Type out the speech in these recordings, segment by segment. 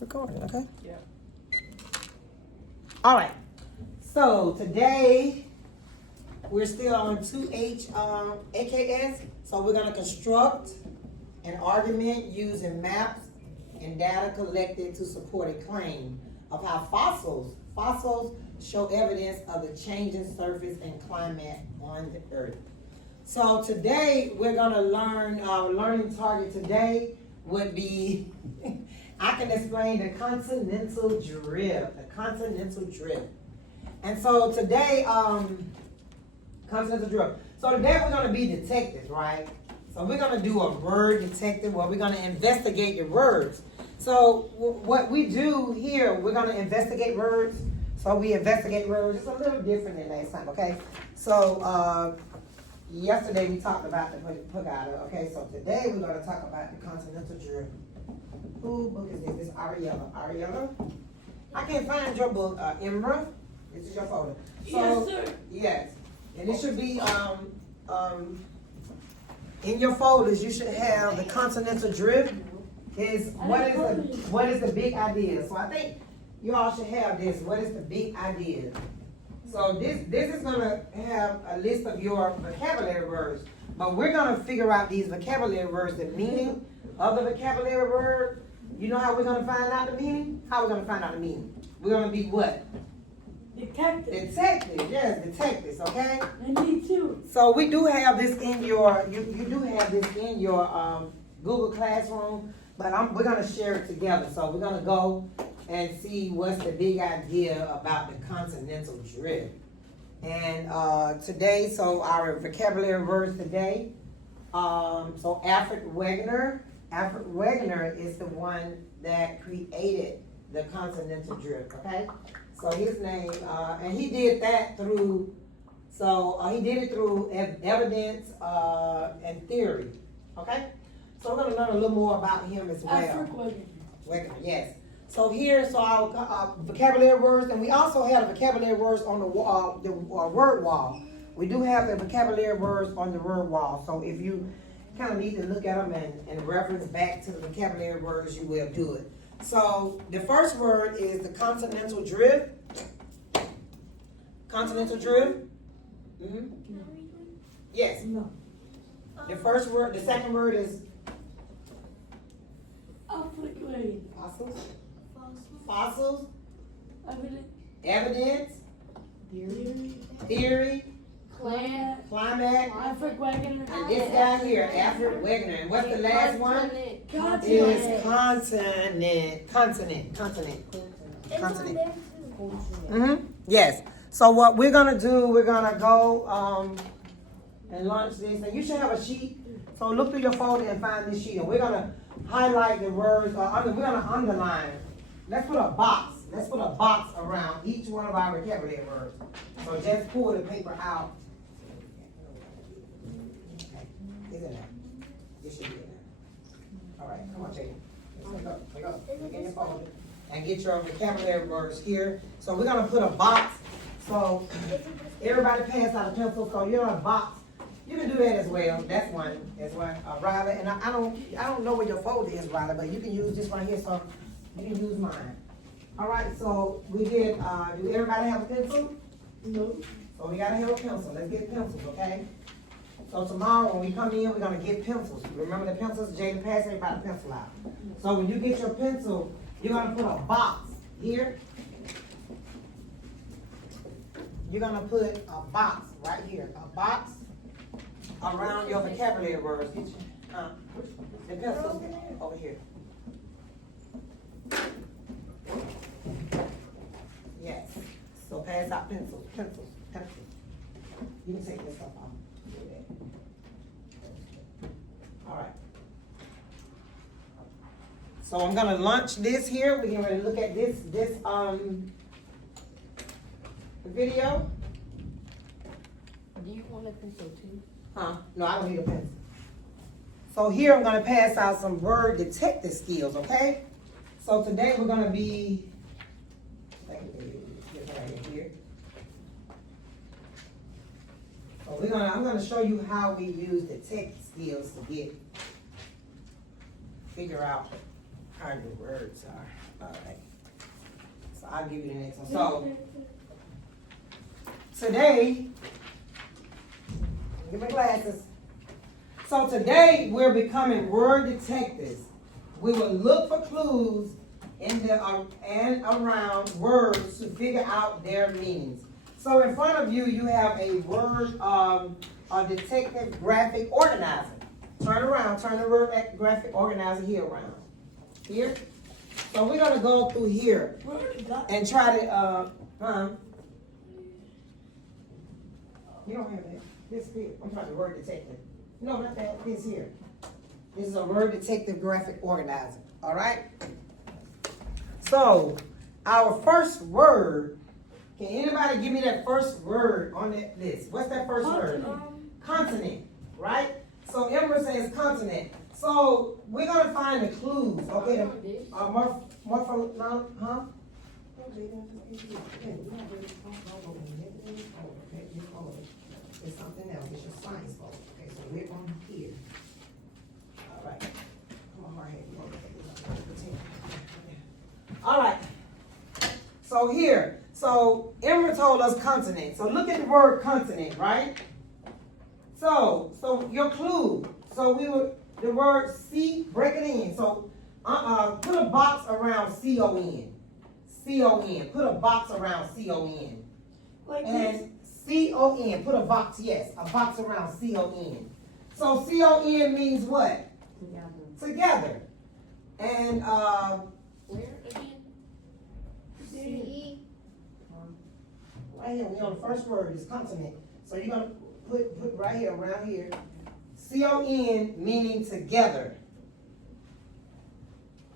recording, okay? Yeah. All right. So today we're still on 2H AKS. So we're gonna construct an argument using maps and data collected to support a claim of how fossils show evidence of the changing surface and climate on the earth. So today we're gonna learn, our learning target today would be, I can explain the continental drift, And so today, continental drift. So today we're gonna be detectives, right? So we're gonna do a word detective where we're gonna investigate the words. So what we do here, we're gonna investigate words. So we investigate words. It's a little different than last time, okay? So yesterday we talked about the Pagada, okay? So today we're gonna talk about the continental drift. Who book is this? This is Ariella. Ariella? I can't find your book, Imra. This is your folder. So, Yes, sir. Yes. And it should be in your folders. You should have the continental drift. What is the big idea? So I think you all should have this. What is the big idea? So this is gonna have a list of your vocabulary words, but we're gonna figure out these vocabulary words, the meaning of the vocabulary word. You know how we're gonna find out the meaning? How we're gonna find out the meaning? We're gonna be what? Detectives. Detectives, yes, detectives, okay? And me too. So we do have this in your, you do have this in your Google Classroom, but we're gonna share it together. So we're gonna go and see what's the big idea about the continental drift. And today, so our vocabulary words today, so Alfred Wegener is the one that created the continental drift, okay? So his name, and he did that through, he did it through evidence and theory, okay? So we're gonna learn a little more about him as well. Alfred Wegener, yes. So here's our vocabulary words, and we also have the vocabulary words on the word wall. We do have the vocabulary words on the word wall. So if you kind of need to look at them and reference back to the vocabulary words, you will do it. So the first word is the continental drift. Continental drift. Mm-hmm. Yes. No. The first word, the second word is Alfred Wegener. fossils, Evidence. evidence, theory, climate, Alfred Wegener. and this guy here, Alfred Wegener. And what's the last one? Is continent. Mm-hmm. Yes. So what we're gonna do, we're gonna go and launch this. And you should have a sheet. So look through your folder and find this sheet. And we're gonna highlight the words. We're gonna underline. Let's put a box. Let's put a box around each one of our vocabulary words. So just pull the paper out. Is it there? This should be in there. All right, come on, take it. Let's go. Look in your folder and get your vocabulary words here. So we're gonna put a box. So everybody pass out a pencil. So you're in a box. You can do that as well. That's one. Riley. And I don't know where your folder is, Riley, but you can use this right here. So you can use mine. All right. So we did. Do everybody have a pencil? No. So we gotta have a pencil. Let's get pencils, okay? So tomorrow when we come in, we're gonna get pencils. Remember the pencils? Jaden, pass everybody a pencil out. So when you get your pencil, you're gonna put a box here. You're gonna put a box right here. A box around your vocabulary words. Get your, the pencils over here. Yes. So pass out pencils. You can take this stuff off. All right. So I'm gonna launch this here. We're getting ready to look at this video. Do you want a pencil too? Huh? No, I don't need a pencil. So here I'm gonna pass out some word detective skills, okay? So today we're gonna be, here. So I'm gonna show you how we use detective skills to figure out hard the words are. Alright. So I'll give you the next one. So today, get my glasses. So today we're becoming word detectives. We will look for clues in the and around words to figure out their meanings. So in front of you, you have a word, a detective graphic organizer. Turn around, turn the word graphic organizer here around. Here. So we're gonna go through here and try to, you don't have that. This here. I'm trying to word detective. No, not that. This here. This is a word detective graphic organizer. All right. So our first word. Can anybody give me that first word on that list? What's that first word? Consonant. Right. So Emma says consonant. So we're gonna find the clues. Okay. Morpho. No, huh? It's something else. It's your science book. Okay, so we're on here. All right. Come on, hard head. All right. So here. So Emma told us consonant. So look at the word consonant, right? So your clue. So the word C, break it in. So put a box around C-O-N. C-O-N. Put a box around C-O-N. Like And C-O-N, put a box, yes, a box around C-O-N. So C-O-N means what? Together. And, Where again? C. right here, we on the first word is consonant. So you're gonna put right here, around here, C-O-N meaning together.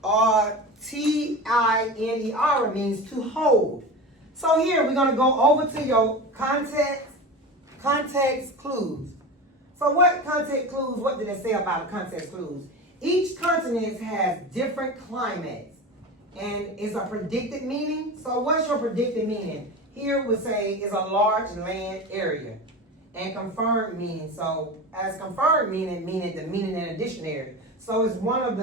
Or T-I-N-E-R means to hold. So here we're gonna go over to your context clues. So what context clues, what did it say about context clues? Each continent has different climates and is a predicted meaning. So what's your predicted meaning? Here we say is a large land area. And confirmed meaning. So as confirmed meaning the meaning in a dictionary. So it's one of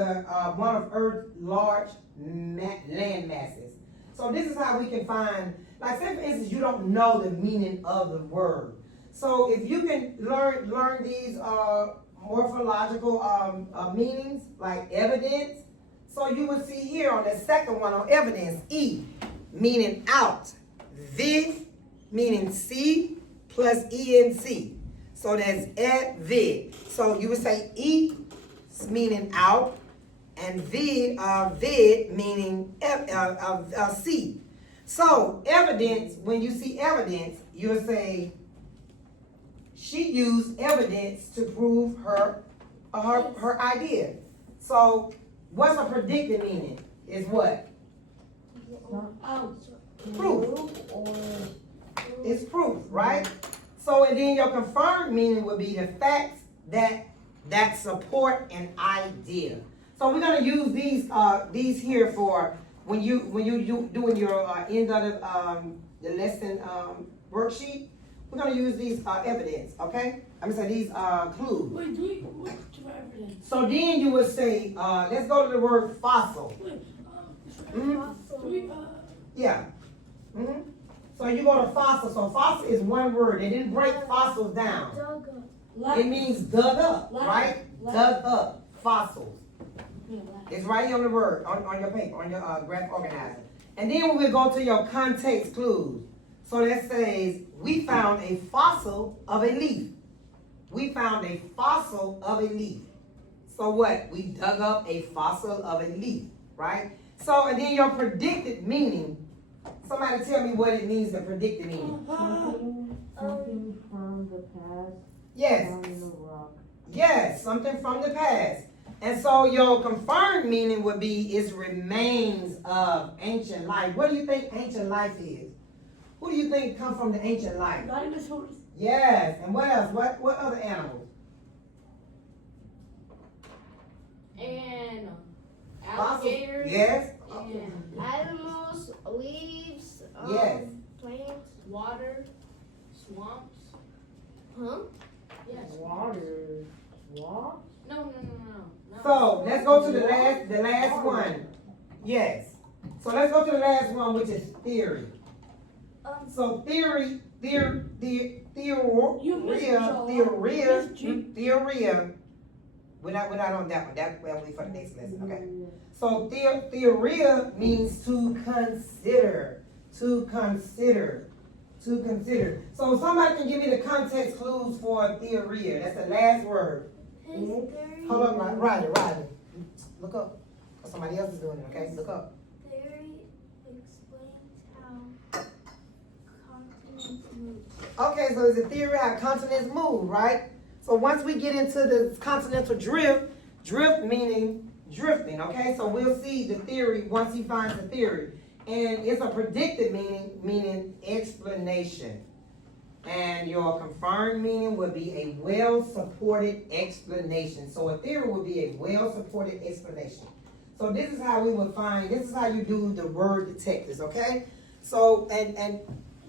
Earth's large land masses. So this is how we can find, like say for instance, you don't know the meaning of the word. So if you can learn these morphological meanings, like evidence, so you will see here on the second one on evidence, E, meaning out, vid, meaning see, plus E-N-C. So that's et, vid. So you would say E, meaning out, and vid meaning see. So evidence, when you see evidence, you'll say she used evidence to prove her idea. So what's a predicted meaning? Is what? Proof. It's proof, right? So and then your confirmed meaning would be the facts that support an idea. So we're gonna use these here for when you doing your end of the lesson worksheet. We're gonna use these evidence, okay? I'm gonna say these clues. Wait, what's your evidence? So then you would say, let's go to the word fossil. Wait, Mhm. Yeah. Mm-hmm. So you go to fossil. So fossil is one word. They didn't break fossils down. It means dug up, right? Dug up. Fossils. It's right here on the word, on your paper, on your graph organizer. And then we go to your context clues. So that says, we found a fossil of a leaf. We found a fossil of a leaf. So what? We dug up a fossil of a leaf, right? So, and then your predicted meaning. Somebody tell me what it means, the predicted meaning. Something from the past. Yes. Found in the rock. Yes, something from the past. And so your confirmed meaning would be is remains of ancient life. What do you think ancient life is? Who do you think come from the ancient life? Dinosaurs. Yes. And what else? What other animals? And Fossils? alligators. Yes. And Animals, leaves, Yes. plants, water, swamps. huh? Yes. Water. Swamp? No. So let's go to the last one. Yes. So let's go to the last one, which is theory. So theory. You missed Joel. Theoria. We're not on that one. That'll be for the next lesson, okay? So theoria means to consider. To consider. To consider. So somebody can give me the context clues for theoria. That's the last word. Hold up, Riley. Look up. Somebody else is doing it, okay? Look up. Theory explains how continents move. Okay, so it's a theory how continents move, right? So once we get into the continental drift meaning drifting, okay? So we'll see the theory once he finds the theory. And it's a predicted meaning explanation. And your confirmed meaning would be a well-supported explanation. So a theory would be a well-supported explanation. So this is how this is how you do the word detectives, okay? So, and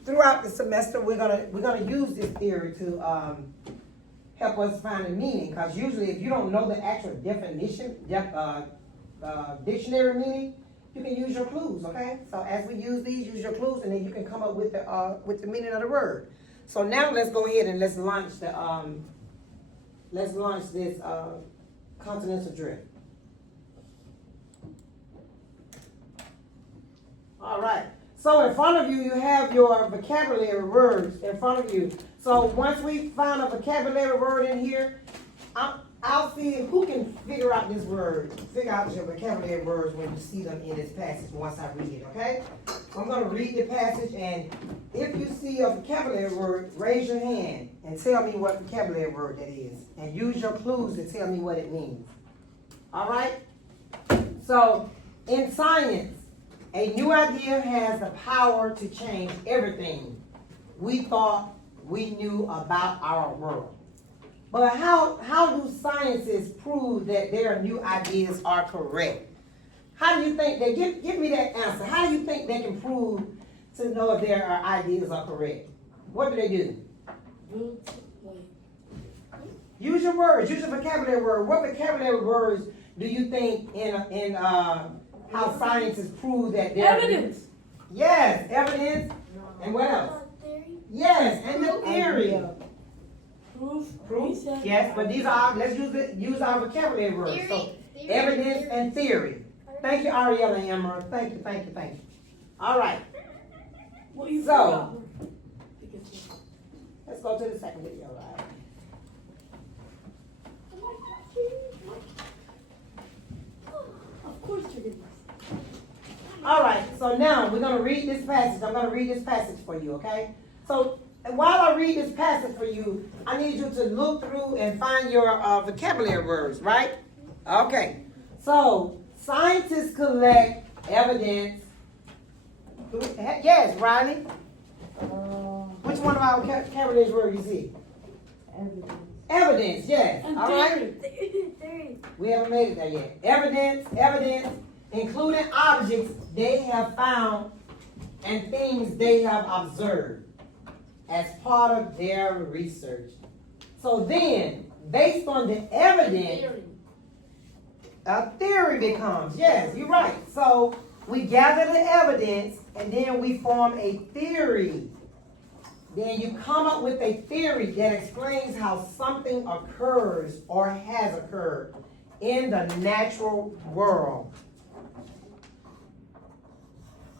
throughout the semester, we're gonna use this theory to help us find a meaning. Because usually, if you don't know the actual definition, dictionary meaning, you can use your clues, okay? So as we use these, use your clues, and then you can come up with the meaning of the word. So now let's go ahead and let's launch this continental drift. All right. So in front of you, you have your vocabulary words in front of you. So once we find a vocabulary word in here, I'll see who can figure out this word. Figure out your vocabulary words when you see them in this passage once I read it, okay? So I'm going to read the passage, and if you see a vocabulary word, raise your hand and tell me what vocabulary word that is. And use your clues to tell me what it means. All right? So, in science, a new idea has the power to change everything we thought we knew about our world. But how do scientists prove that their new ideas are correct? How do you think they give me that answer? How do you think they can prove to know if their ideas are correct? What do they do? Use your words. Use your vocabulary word. What vocabulary words do you think in how scientists prove that they're Evidence. Yes, evidence. And what else? Theory. Yes, and the theory. Proof. Yes, but these are, let's use our vocabulary words. So, evidence and theory. Thank you, Ariella and Emerald. Thank you. All right, What you So- forgot? let's go to the second video, right? Of course you're gonna. All right, so now we're going to read this passage. I'm going to read this passage for you, okay? So while I read this passage for you, I need you to look through and find your vocabulary words, right? Okay, so scientists collect evidence. Yes, Riley? Which one of our vocabulary words you see? Evidence. Evidence, yes. And All right? Theory. We haven't made it there yet. Evidence, including objects they have found and things they have observed as part of their research. So then, based on the evidence, a theory becomes. Yes, you're right. So we gather the evidence and then we form a theory. Then you come up with a theory that explains how something occurs or has occurred in the natural world.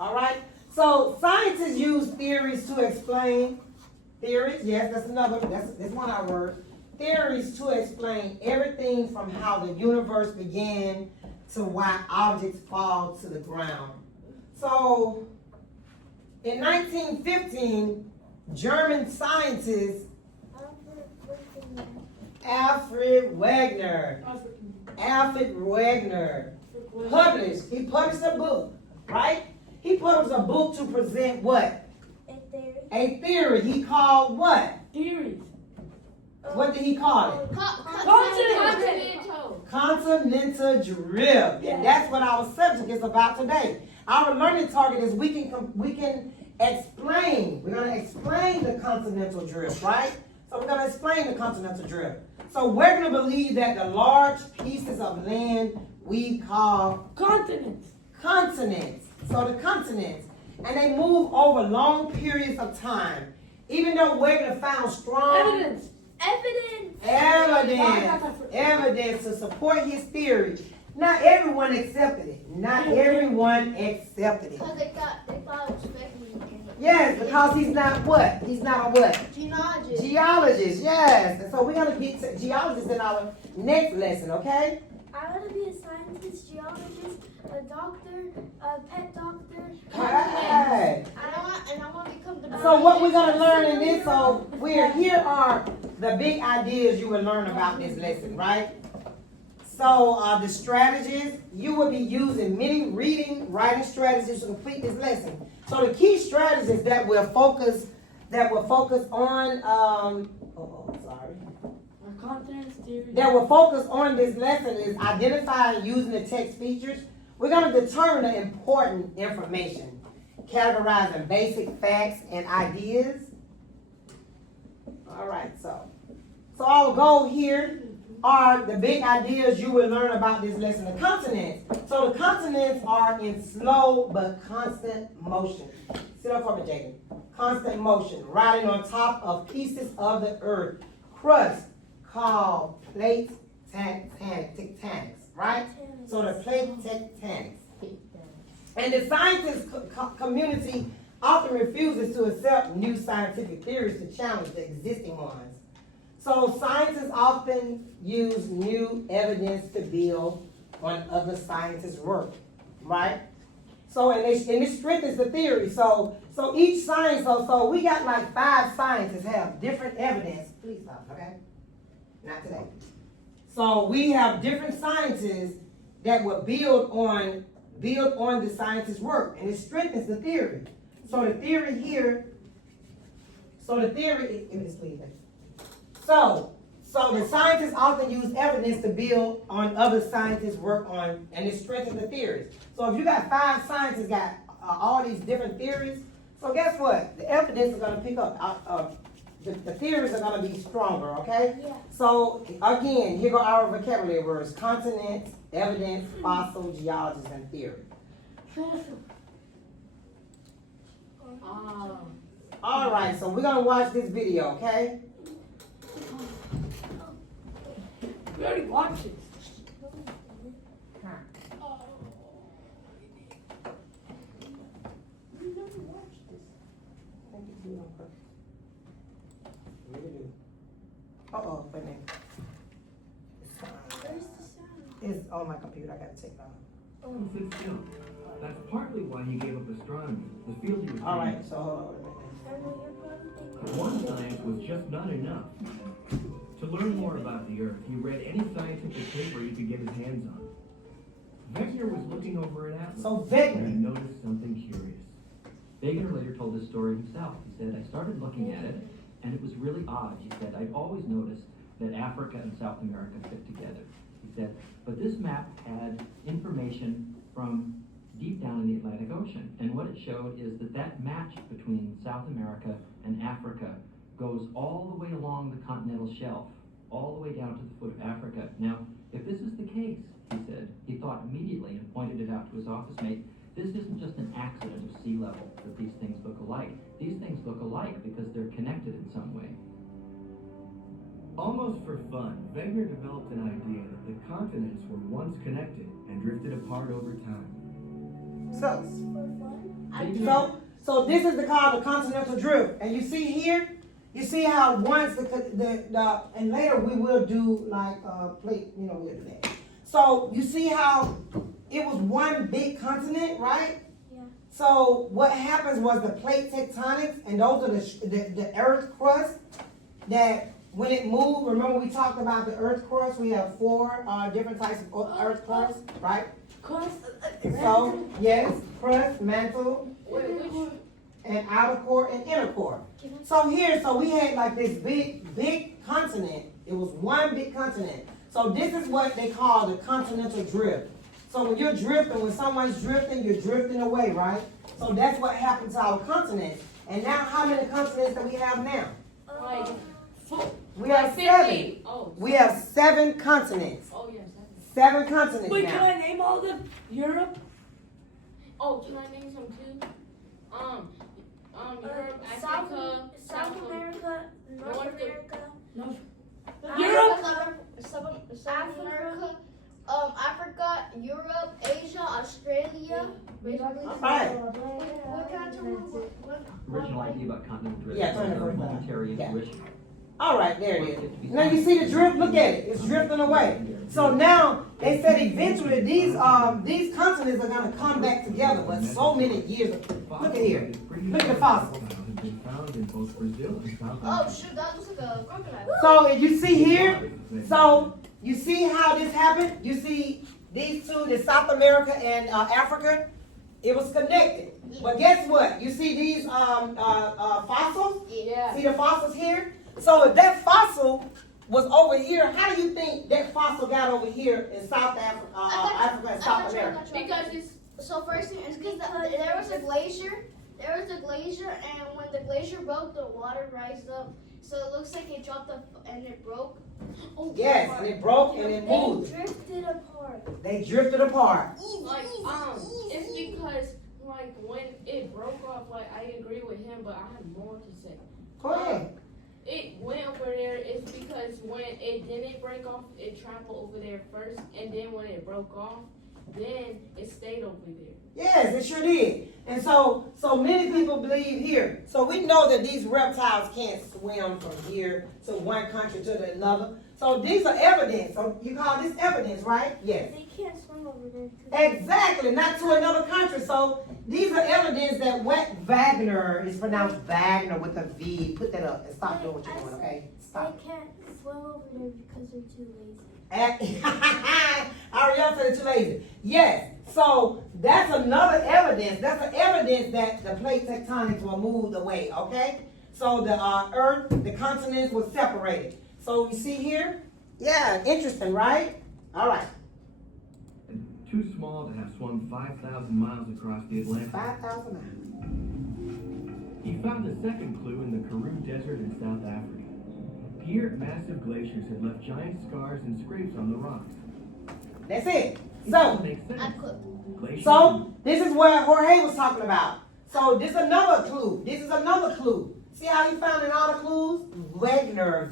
All right? So scientists use theories to explain theories. Yes, that's one of our words. Theories to explain everything from how the universe began to why objects fall to the ground. So in 1915, German scientist Alfred Wegener published a book, right? He published a book to present what? A theory. He called what? Theories. What did he call it? Continental drift. And that's what our subject is about today. Our learning target is we can explain. We're going to explain the continental drift, right? So we're going to explain the continental drift. So we're going to believe that the large pieces of land we call Continents. continents. So the continents. And they move over long periods of time. Even though Wegener found strong Evidence. evidence to support his theory, not everyone accepted it. Not everyone accepted it. Because they thought it was speculating. Yes, because he's not what? He's not a what? Genealogist. Geologist, yes. And so we're going to get to geologists in our next lesson, okay? I want to be a scientist, geologist, a doctor, a pet doctor. Alright. And I want to become the. So what we're going to learn in this, so here are the big ideas you will learn about this lesson, right? So the strategies, you will be using many reading, writing strategies to complete this lesson. So the key strategies that will focus on, sorry. Continents theory. That will focus on this lesson is identifying and using the text features. We're going to determine the important information, categorizing basic facts and ideas. All right, so our goal here are the big ideas you will learn about this lesson. The continents. So the continents are in slow but constant motion. Sit up for me, Jacob. Constant motion, riding on top of pieces of the earth, crust called plate tectonics, right? So the plate tectonics. And the scientist community often refuses to accept new scientific theories to challenge the existing ones. So scientists often use new evidence to build on other scientists' work, right? So and this strengthens the theory. So each science, so we got like 5 scientists have different evidence. Please stop, okay? Not today. So we have different scientists that will build on the scientist's work, and it strengthens the theory. So the theory here. So the theory. Give me this, please. So the scientists often use evidence to build on other scientists' work on, and it strengthens the theories. So if you got 5 scientists got all these different theories, so guess what? The evidence is going to pick up. The theories are going to be stronger, okay? Yeah. So again, here go our vocabulary words: continents, evidence, fossil, geologist, and theory. All right, so we're going to watch this video, okay? We already watched it. We never watched this. I think it's on purpose. Really do. Uh-oh, wait a minute. Where's the sound? It's on my computer. I gotta take it off. Sit still. That's partly why he gave up astronomy, the field he was All right, in. so hold on. But one science was just not enough. To learn more about the Earth, he read any scientific paper he could get his hands on. Wegener was looking over an atlas So when he Wegener. noticed something curious. Wegener later told this story himself. He said, I started looking at it, and it was really odd. He said, I'd always noticed that Africa and South America fit together. He said, but this map had information from deep down in the Atlantic Ocean. And what it showed is that match between South America and Africa goes all the way along the continental shelf, all the way down to the foot of Africa. Now, if this is the case, he said, he thought immediately and pointed it out to his office mate, this isn't just an accident of sea level that these things look alike. These things look alike because they're connected in some way. Almost for fun, Wegener developed an idea that the continents were once connected and drifted apart over time. So this is called the continental drift, and you see here, you see how once and later we will do like plate, we'll do that. So you see how it was one big continent, right? Yeah. So what happens was the plate tectonics, and those are the earth crust that when it moved. Remember we talked about the earth crust. We have 4 different types of earth crust, right? Crust. So yes, crust, mantle, and outer core and inner core. So we had like this big continent. It was one big continent. So this is what they call the continental drift. So when you're drifting, when someone's drifting, you're drifting away, right? So that's what happened to our continents. And now how many continents do we have now? Like, We have 7. Oh, We have 7 continents. oh yes. 7 continents Wait, now. can I name all of them? Europe? Oh, can I name some too? Europe, Africa, South America, North North America, No. South America, Africa, Europe, Asia, Australia. Basically, Alright. what kind of Original idea about continental drift. Yeah, continental was a drift. momentary Yeah. intuition. All right, there it is. Now you see the drift. Look at it. It's drifting away. So now they said eventually these continents are gonna come back together, but so many years. Look at here. Look at the fossils. Have been found in both Brazil and South Oh Africa. shoot, that looks like a crocodile. So if you see here, so you see how this happened. You see these two, the South America and Africa. It was connected. But guess what? You see these fossils? Yeah. See the fossils here? So if that fossil was over here, how do you think that fossil got over here in South Africa, Africa and South America? Because it's So first thing is because there was a glacier. There was a glacier, and when the glacier broke, the water rised up. So it looks like it dropped up and it broke. Yes, and it broke and it they moved. drifted apart. They drifted apart. like it's because like when it broke off, like I agree with him, but I have more to say. Go ahead. It went over there. It's because when it didn't break off, it traveled over there first, and then when it broke off, then it stayed over there. Yes, it sure did. And so many people believe here. So we know that these reptiles can't swim from here to one country to another. So these are evidence. So you call this evidence, right? Yes. They can't swim over there. Exactly, not to another country. So these are evidence that what Wagner is pronounced Wagner with a V. Put that up and stop doing what you're doing, okay? Stop. They can't swim over there because they're too lazy. Ariel said it's too lazy. Yes. So that's another evidence. That's an evidence that the plate tectonics were moved away. Okay. So the Earth, the continents were separated. So you see here. Yeah. Interesting, right? All right. And too small to have swum 5,000 miles across the Atlantic. 5,000 miles. He found a second clue in the Karoo Desert in South Africa. Here, massive glaciers had left giant scars and scrapes on the rocks. That's it. So. Makes sense. Glaciers. So this is what Jorge was talking about. So this is another clue. This is another clue. See how he found in all the clues? Wagner.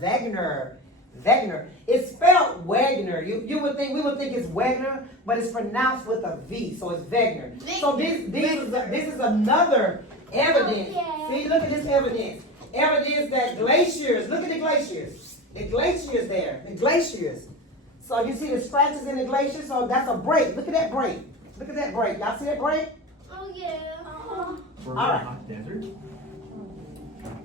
It's spelled Wagner. You would think we would think it's Wagner, but it's pronounced with a V, so it's Wagner. So this is another evidence. See, look at this evidence. Evidence that glaciers. Look at the glaciers. The glaciers there. The glaciers. So you see the scratches in the glacier. So that's a break. Look at that break. Look at that break. Y'all see that break? Oh yeah. For a All right. hot desert.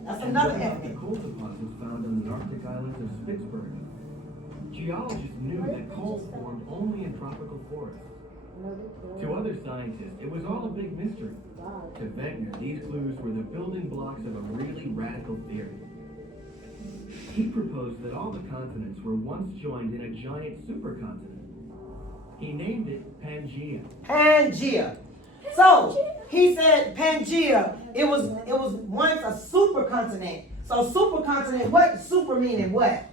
That's And another what about the evidence. coal deposits found on the Arctic islands of Spitsbergen? Geologists knew that coal formed only in tropical forests. To other scientists, it was all a big mystery. To Wagner, these clues were the building blocks of a really radical theory. He proposed that all the continents were once joined in a giant supercontinent. He named it Pangaea. Pangaea. So he said Pangaea. It was once a supercontinent. So supercontinent. What super meaning what?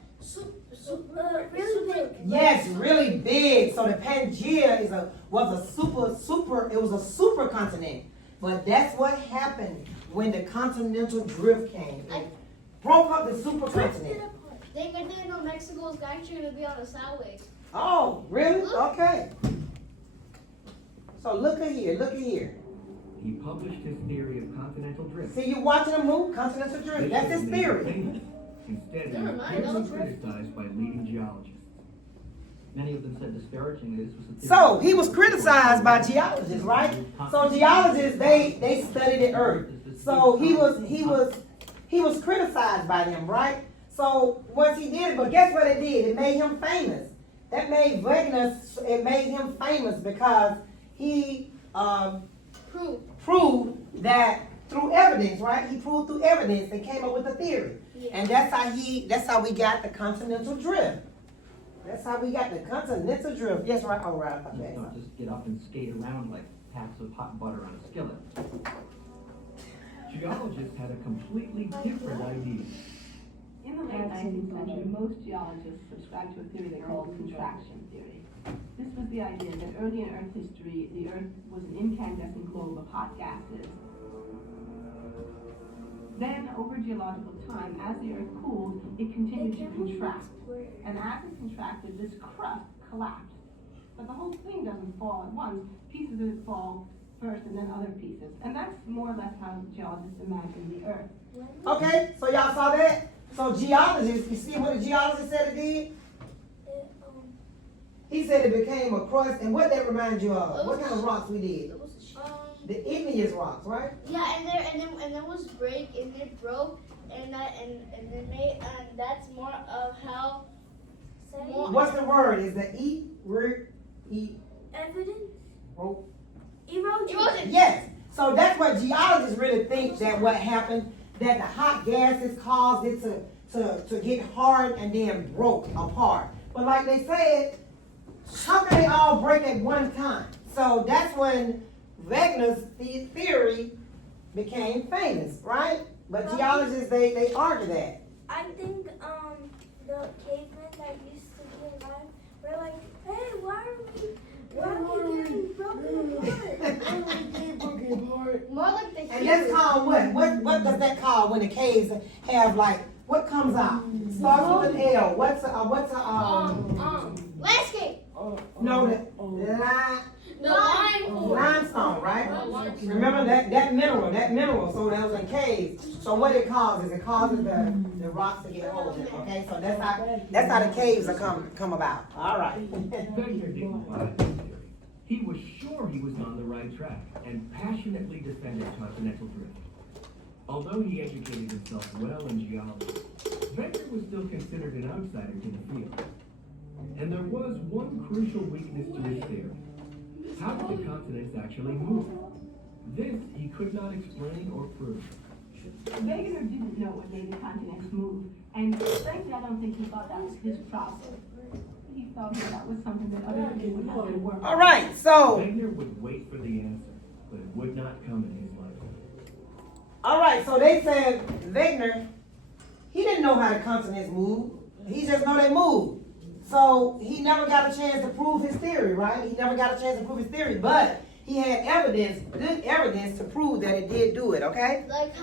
Really big. Yes, really big. So the Pangaea was a super. It was a supercontinent. But that's what happened when the continental drift came. It broke up the supercontinent. They didn't know Mexico was actually going to be on the sideways. Oh, really? Okay. So look at here. Look at here. He published his theory of continental drift. See, you watching a move? Continental drift. That's his theory. Instead, he Never was mind, fiercely that's right. criticized by leading geologists. Many of them said disparagingly this was a theory. So he was criticized by geologists, right? So geologists, they studied the earth. So he was criticized by them, right? So once he did it, but guess what it did? It made him famous. That made Wagner, it made him famous because he proved that through evidence, right? He proved through evidence and came up with a theory. And that's how we got the continental drift. That's how we got the continental drift. Yes, right. All right. Okay. Don't just get up and skate around like packs of hot butter on a skillet. Geologists had a completely different idea. In the late 19th century, most geologists subscribed to a theory they called contraction theory. This was the idea that early in Earth history, the Earth was an incandescent globe of hot gases. Then, over geological time, as the Earth cooled, it continued to contract. And as it contracted, this crust collapsed. But the whole thing doesn't fall at once. Pieces of it fall first and then other pieces. And that's more or less how geologists imagine the Earth. Okay, so y'all saw that? So geologists, you see what the geologist said it did? He said it became a crust, and what that reminds you of? What kind of rocks we did? The igneous rocks, right? Yeah, and there was break and it broke and then made and that's more of how. What's the word? Is the Evidence? Oh. Erosion. Yes. So that's what geologists really think that what happened, that the hot gases caused it to get hard and then broke apart. But like they said, how can they all break at one time? So that's when Wegener's theory became famous, right? But geologists, they argue that. I think the cavemen that used to be alive were like, hey, why are we getting broken apart? More like the And that's called what? What does that call when the caves have like, what comes out? Starts with an L. What's a landscape. no, The limestone, right? Remember that mineral. So that was in caves. So what it causes the rocks to get hold of it. Okay, so that's how the caves are come about. All right. Wegener didn't buy this theory. He was sure he was on the right track and passionately defended continental drift. Although he educated himself well in geology, Wegener was still considered an outsider to the field. And there was one crucial weakness to his theory. How did the continents actually move? This he could not explain or prove. Wegener didn't know what made the continents move, and frankly, I don't think he thought that was his problem. He thought that was something that other people would have to work on. All right. So Wegener would wait for the answer, but it would not come in his lifetime. all right. So they said Wegener, he didn't know how the continents move. He just know they moved. So he never got a chance to prove his theory, right? He never got a chance to prove his theory, but he had good evidence to prove that it did do it, okay? Like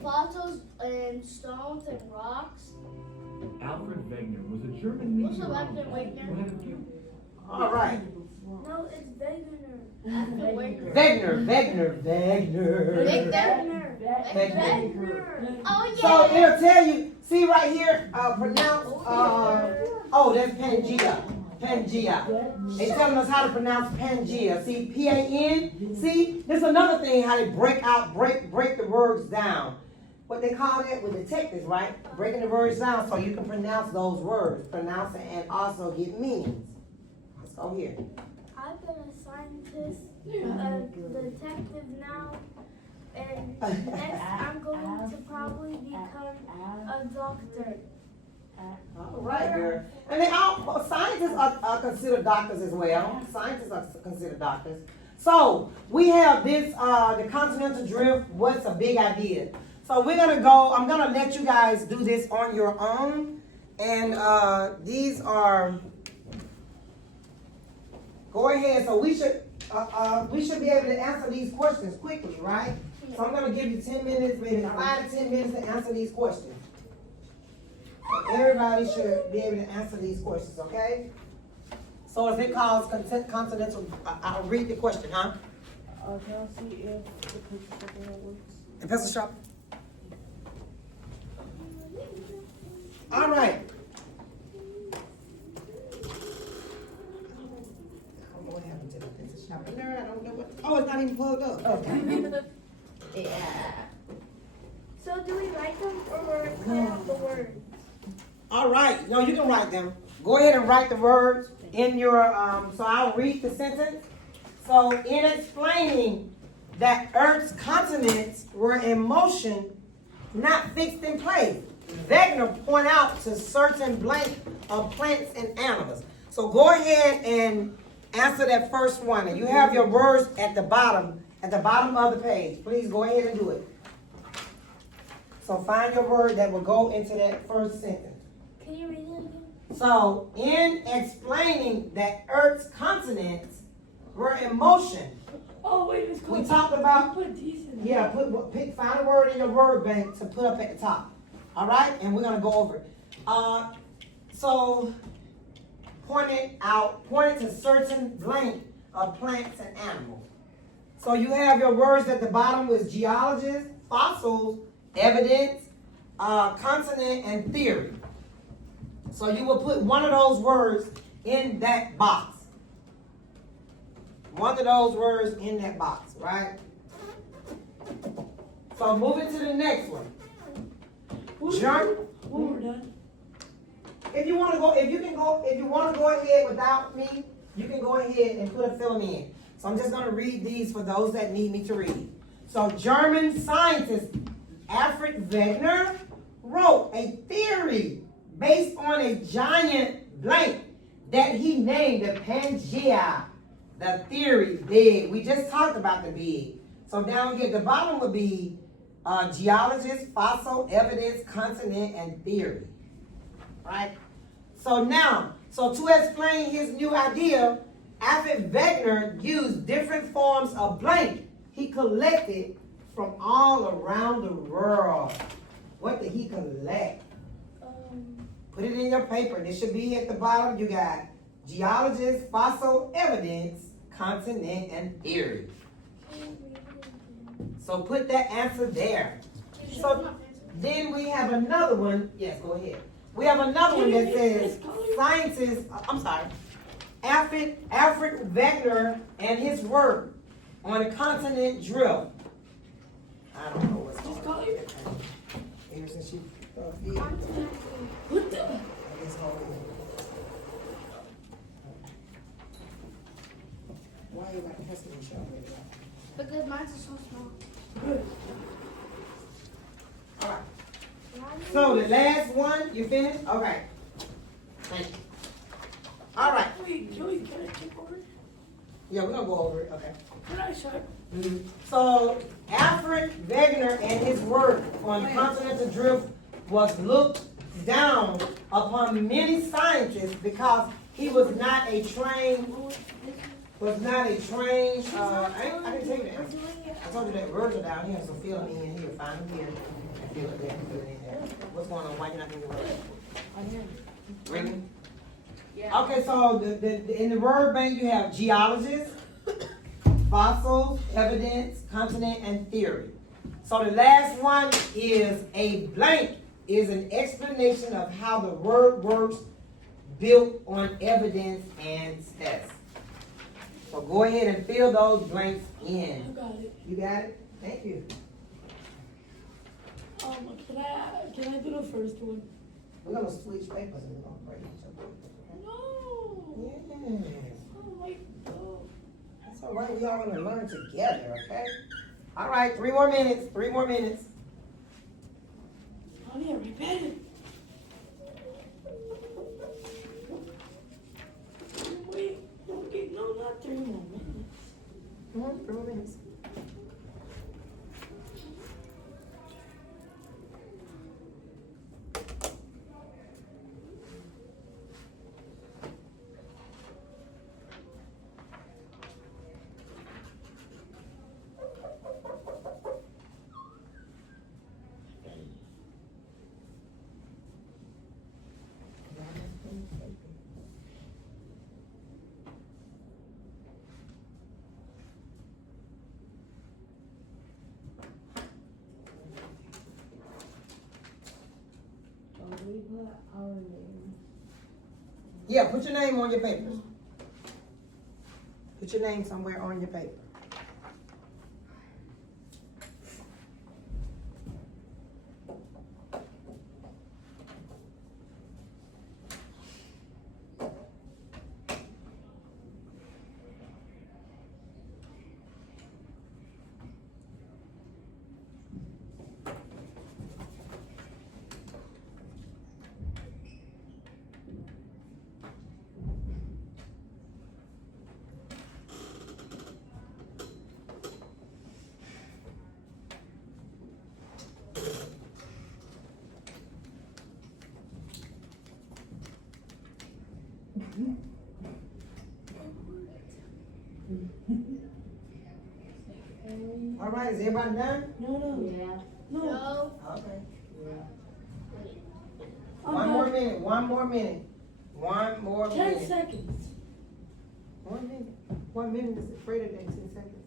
fossils and stones and rocks. Alfred Wegener was a German What's up after meteorologist Wegener? who had a few. All right. No, it's Wegener. After Wegener. Wegener. Wegener. Oh So yeah. it'll tell you, see right here, pronounce, that's Pangea. They're telling us how to pronounce Pangea. See, P-A-N? See, this is another thing, how they break the words down. What they call that with detectives, right? Breaking the words down so you can pronounce those words. Pronounce it and also get meanings. Let's go here. I've been a scientist, a detective now, and next I'm going to probably become a doctor. All right, girl. And scientists are considered doctors as well. Scientists are considered doctors. So we have this, the continental drift. What's a big idea? So we're gonna go. I'm gonna let you guys do this on your own, and these are. Go ahead. So we should be able to answer these questions quickly, right? So I'm gonna give you 10 minutes, maybe 5 to 10 minutes to answer these questions. So everybody should be able to answer these questions, okay? So is it called continental? I'll read the question, huh? Can I see if the pencil sharpener works? The pencil sharpener. All right. What happened to the pencil sharpener? I don't know what. Oh, it's not even plugged up. Okay. Yeah. So do we write them or cut out the words? All right. No, you can write them. Go ahead and write the words in your. So I'll read the sentence. So in explaining that Earth's continents were in motion, not fixed in place, Wegener point out to certain blank of plants and animals. So go ahead and answer that first one. And you have your words at the bottom of the page. Please go ahead and do it. So find your word that will go into that first sentence. Can you read it again? So, in explaining that Earth's continents were in motion, Oh, wait, it's we called. talked about, Put these in. yeah, find a word in your word bank to put up at the top. All right, and we're gonna go over it. So pointed to certain blank of plants and animals. So you have your words at the bottom was geologist, fossils, evidence, continent, and theory. So you will put one of those words in that box. One of those words in that box, right? So moving to the next one. When we're done. If you want to go ahead without me, you can go ahead and put a film in. So I'm just going to read these for those that need me to read. So German scientist Alfred Wegener wrote a theory based on a giant blank that he named the Pangea. The theory, big. We just talked about the big. So down here at the bottom would be geologist, fossil, evidence, continent, and theory. Right? So to explain his new idea, Alfred Wegener used different forms of blank he collected from all around the world. What did he collect? Put it in your paper. This should be at the bottom. You got geologist, fossil, evidence, continent, and theory. So put that answer there. So then we have another one. Yes, go ahead. We have another one that says scientists, Alfred Wegener and his work on a continent drill. I don't know what's Just called. Collier. Since she, What the? Why are you like testing the show? Because mine's are so small. Good. All right. So the last one, you finished? Okay. Thank you. All right. Wait, Joey, can I take over? Yeah, we're gonna go over it. Okay. Can I start? So Alfred Wegener and his work on continental drift was looked down upon many scientists because he was not a trained. I didn't tell you that. I told you that words are down here, so fill them in here, find them here, and fill it there, fill it in there. What's going on? Why you not in the word? Ring? Yeah. Okay, so in the word bank you have geologist, fossils, evidence, continent, and theory. So the last one is a blank, is an explanation of how the word works built on evidence and stats. So go ahead and fill those blanks I in. got it. You got it? Thank you. Can I do the first one? We're gonna switch papers and we're gonna break each other. No. Yes. Oh my God. That's all right. We all gonna learn together, okay? All right, 3 more minutes. 3 more minutes. Oh yeah, repeat it. Wait, okay, no, not 3 more minutes. 3 more minutes. Yeah, put your name on your papers. Put your name somewhere on your paper. All right, is everybody done? Yeah. No. Okay. I'm One done. more minute, one more minute. 10 seconds. 1 minute. 1 minute is greater than 10 seconds.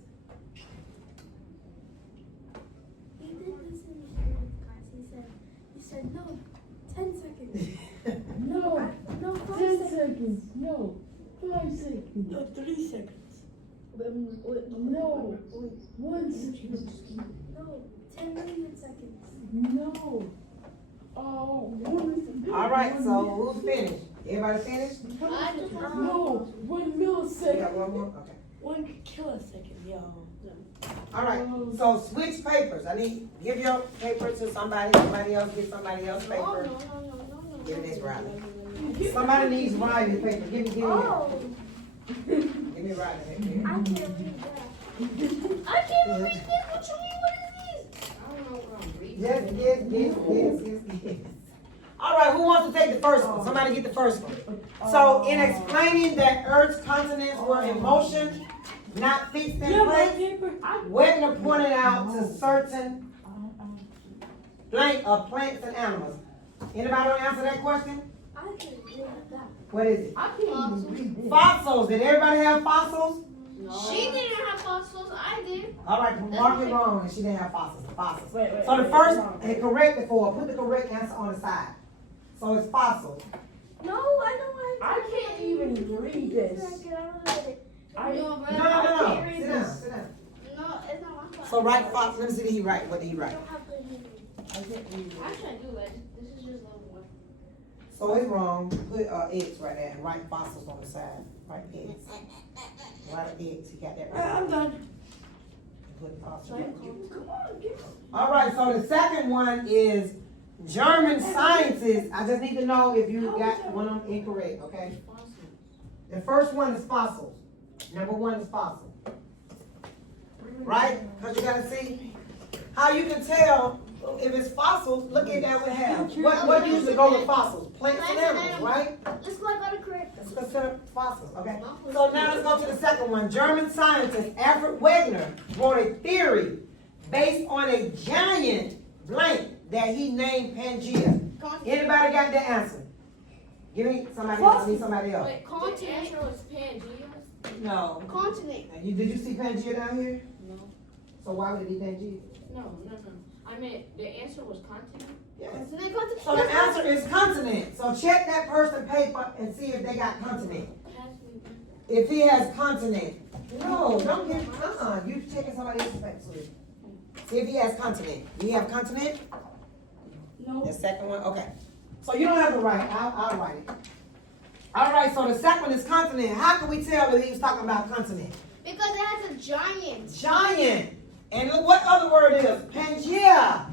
He did this in the English class. He said, no, 10 seconds. No. No, 5 10 seconds. seconds. No. 5 seconds. No, 3 seconds. No. 1 second. No, 10 million seconds. No. Oh. All right, so who's finished? Everybody finished? I just want No. 1 We millisecond. got one more? Okay. 1 kilosecond, y'all. All right, so switch papers. I need, give your paper to somebody else get somebody else's no, paper. no. Give me this, Riley. Somebody needs Riley's paper. Give me Oh, Give me Riley's paper. I can't read that. I can't even read this. What you mean? What is this? I don't know what I'm reading. Yes. All right, who wants to take the first one? Somebody get the first one. So in explaining that Earth's continents were in motion, not fixed in Yeah, my place, paper. Wegner pointed out to certain blank of plants and animals. Anybody want to answer that question? I can't read that. What is it? I can't even read this. Fossils. Did everybody have fossils? She didn't have fossils. I did. All right, mark it wrong, and she didn't have fossils. Fossils. Wait, So the wait, first, wrong. and correct it for, put the correct answer on the side. So it's fossils. No, I don't want I can't even read this. I No, bro. No. I can't read Sit this. down. No, it's not my fault. So write fossils. Let me see what he write. What did he I write? don't have good reading. I can't read this. Actually, I do that. This is just level 1. So it's wrong. Put eggs right there and write fossils on the side. Write eggs. Write eggs. He got that right. I'm done. Put fossils. Come on, get All right. So the second one is German scientists. I just need to know if you got one of them incorrect. Okay. The first one is fossils. Number 1 is fossil. Right? Because you gotta see how you can tell if it's fossils. Look at that we have. What usually go with fossils? Plants and animals, right? Let's go, I got it correct. Let's consider fossils, okay? So now let's go to the second one. German scientist Alfred Wegener wrote a theory based on a giant blank that he named Pangea. Anybody got the answer? Give me somebody else. I need somebody else. Wait, the answer was Pangea? No. Continent. Did you see Pangea down here? No. So why would it be Pangea? No. I meant the answer was continent. Yes. Continent, continent. So the answer is continent. So check that person's paper and see if they got continent. Pass me. If he has continent. No, don't give, you checking somebody else's paper. See if he has continent. Do you have continent? No. The second one, okay. So you don't have to write, I'll write it. All right, so the second one is continent. How can we tell that he was talking about continent? Because it has a giant. Giant. And look what other word is? Pangea.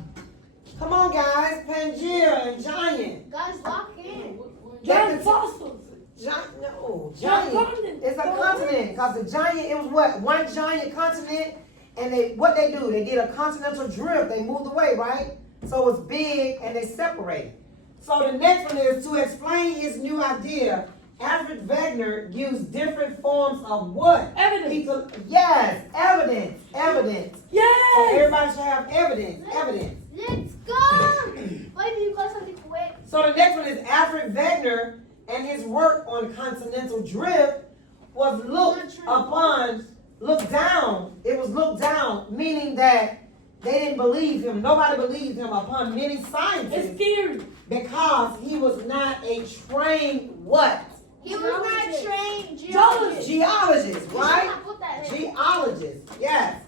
Come on, guys. Pangea and giant. Guys, lock in. Giant fossils. Giant. continent. It's a continent. Because the giant, it was what? One giant continent. And what they do? They did a continental drift. They moved away, right? So it's big and they separated. So the next one is to explain his new idea. Alfred Wegener used different forms of what? Evidence. Yes, evidence. So Yes. everybody should have evidence. Let's go. Wait, you got something quick. So the next one is Alfred Wegener and his work on continental drift was looked down. It was looked down, meaning that they didn't believe him. Nobody believed him upon many It's scientists theory. because he was not a trained what? He was not trained Geologist. Geologist, right? Put that in. Geologist, yes.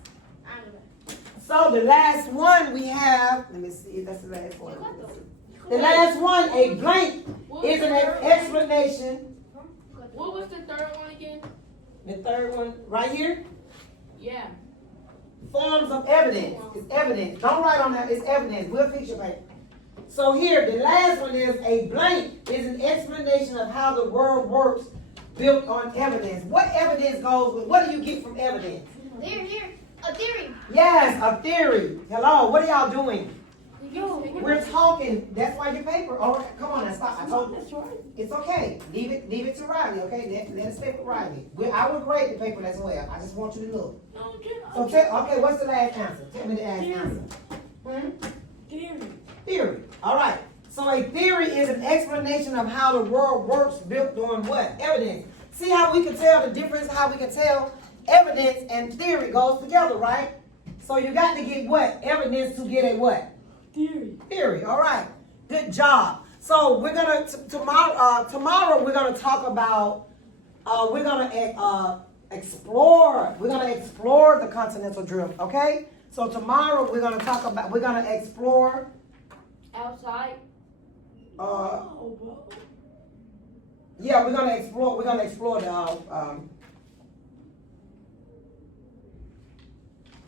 I know. So the last one we have, let me see, that's the last one. You got those. The last one, a blank, What was is the an third one? explanation. What was the third one again? The third one, right here, Yeah. forms of evidence. It's evidence. Don't write on that, it's evidence. We'll fix your paper. So here, the last one is a blank is an explanation of how the world works built on evidence. What evidence goes with, what do you get from evidence? There, a theory. Yes, a theory. Hello, what are y'all doing? We're talking, that's why your paper, all right, come on now, stop, I told you. That's right. It's okay, leave it to Riley, okay, let it stay with Riley. I will grade the paper as well, I just want you to look. No, So okay, what's the last answer? Tell me the last answer. theory. Theory, all right. So a theory is an explanation of how the world works built on what? Evidence. See how we can tell the difference, how we can tell evidence and theory goes together, right? So you got to get what? Evidence to get a what? Theory. Theory, all right. Good job. So we're going to, tomorrow we're going to talk about, we're going to explore the continental drift, okay? So tomorrow we're going to explore Outside. Oh, bro. yeah, we're gonna explore the all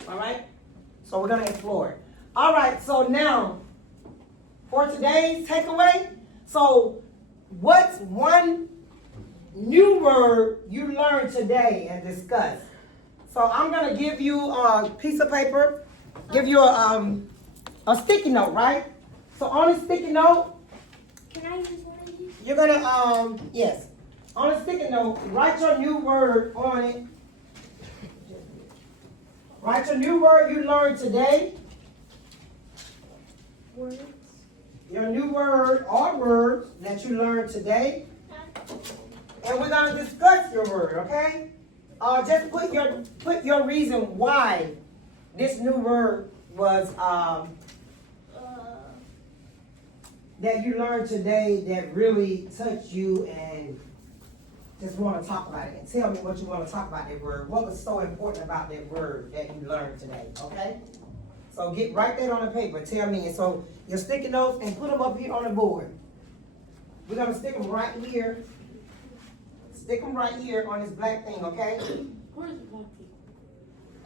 right? So we're gonna explore it. All right, so now for today's takeaway, so what's one new word you learned today and discussed? So I'm gonna give you a piece of paper, give you a sticky note, right? So on a sticky note, Can I use one of these? you're gonna, yes. On a sticky note, write your new word on it. Write your new word you learned today. Words. Your new word or words that you learned today. And we're gonna discuss your word, okay? Just put your reason why this new word was that you learned today that really touched you and just want to talk about it. And tell me what you want to talk about that word. What was so important about that word that you learned today, okay? So write that on the paper. Tell me. And so your sticky notes and put them up here on the board. We're going to stick them right here. Stick them right here on this black thing, okay? Where's the black thing?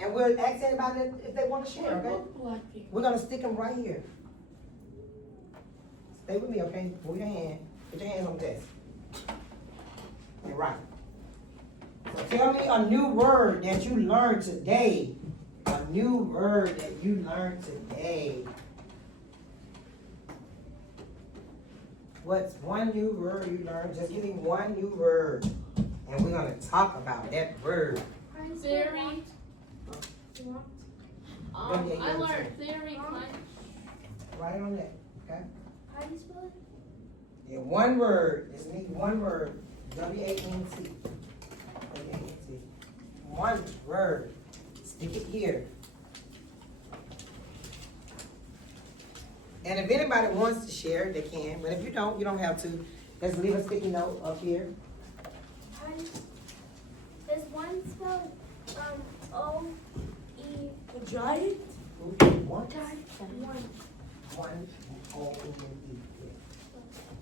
And we'll ask anybody if they want to share, okay? Where's the black thing? We're going to stick them right here. Stay with me, okay? Move your hand. Put your hands on the desk. And right. So tell me a new word that you learned today. A new word that you learned today. What's one new word you learned? Just give me one new word. And we're going to talk about that word. Theory. Want? I learned theory, punch. Write on that, okay? How do you spell it? Yeah, one word. Just need one word. W-A-N-T. W-A-N-T. One word. Stick it here. And if anybody wants to share, they can. But if you don't have to. Just leave a sticky note up here. Is one spelled O-E? A giant? One. One. One. O-N-E.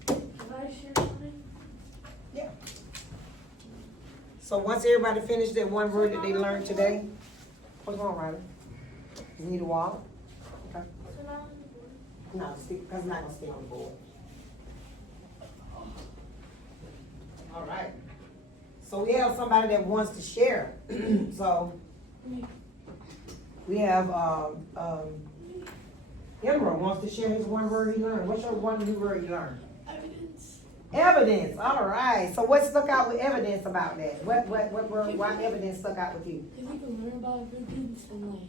Can I share something? Yeah. So once everybody finished that one word that they learned today, what's wrong, Ryder? You need a water? Okay. So now on the board. No, because it's not gonna stay on the board. All right. So we have somebody that wants to share. So we have Emerald wants to share his one word he learned. What's your one new word you learned? Evidence. Evidence. All right. So what stuck out with evidence about that? What word? Why evidence stuck out with you? Because you can learn about evidence and like.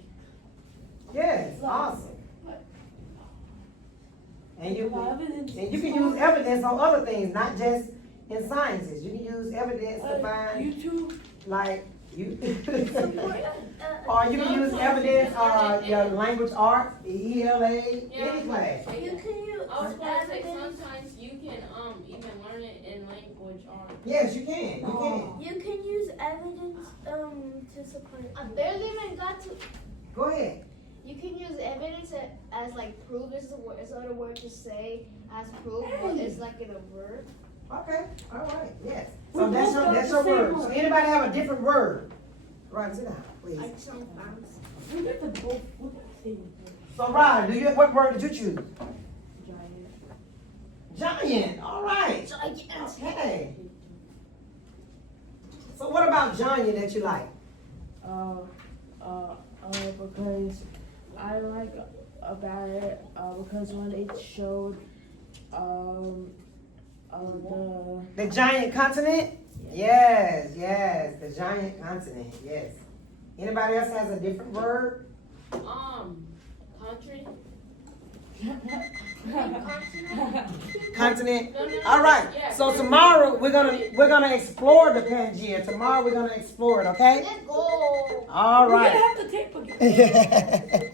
Yes. Awesome. And you Evidence. can use evidence on other things, not just in sciences. You can use evidence to find YouTube. like you. Or you can use evidence, your language arts, ELA, any class. You can use I was gonna say evidence. sometimes you can even learn it in language arts. Yes, you can. You can. You can use evidence to support. I barely even got to. Go ahead. You can use evidence as like proof is the word. It's not a word to say as proof, but it's like in a verb. Okay. All right. Yes. So that's your word. So anybody have a different word? Right. Sit down, please. Like sometimes. We get the both. What the same. So Ryan, what word did you choose? Giant. Giant. All right. Giant. Okay. So what about giant that you like? Because I like about it because when it showed The giant continent? Yes, the giant continent, yes. Anybody else has a different word? Country. Continent? No. All right, Yeah. so tomorrow we're gonna explore the Pangea. Tomorrow we're gonna explore it, okay? Let's go. All We're gonna right. have to tape again.